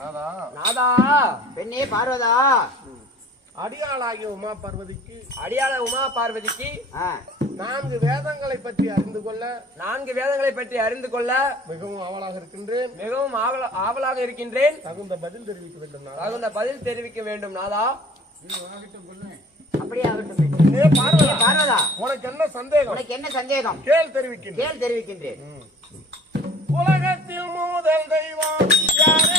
நாதா நாதா பெண்ணே பார்வதா அடியாளாகிய உமா பார்வதிக்கு அடியாள உமா பார்வதிக்கு 4 வேதங்களை பற்றி அறிந்து கொள்ள 4 வேதங்களை பற்றி அறிந்து கொள்ள மிகவும் ஆவலாக இருக்கின்றேன். மிகவும் ஆவலாக இருக்கின்றேன். தகுந்த பதில் தெரிவிக்க வேண்டும். தகுந்த பதில் தெரிவிக்க வேண்டும். நாதா அப்படியே ஆகட்டும். பார்வதா உனக்கு என்ன சந்தேகம்? உனக்கு என்ன சந்தேகம்? கேள் தெரிவிக்கின்றேன். கேள் தெரிவிக்கின்றேன். உலகத்தில் முதல் தெய்வம் யாரே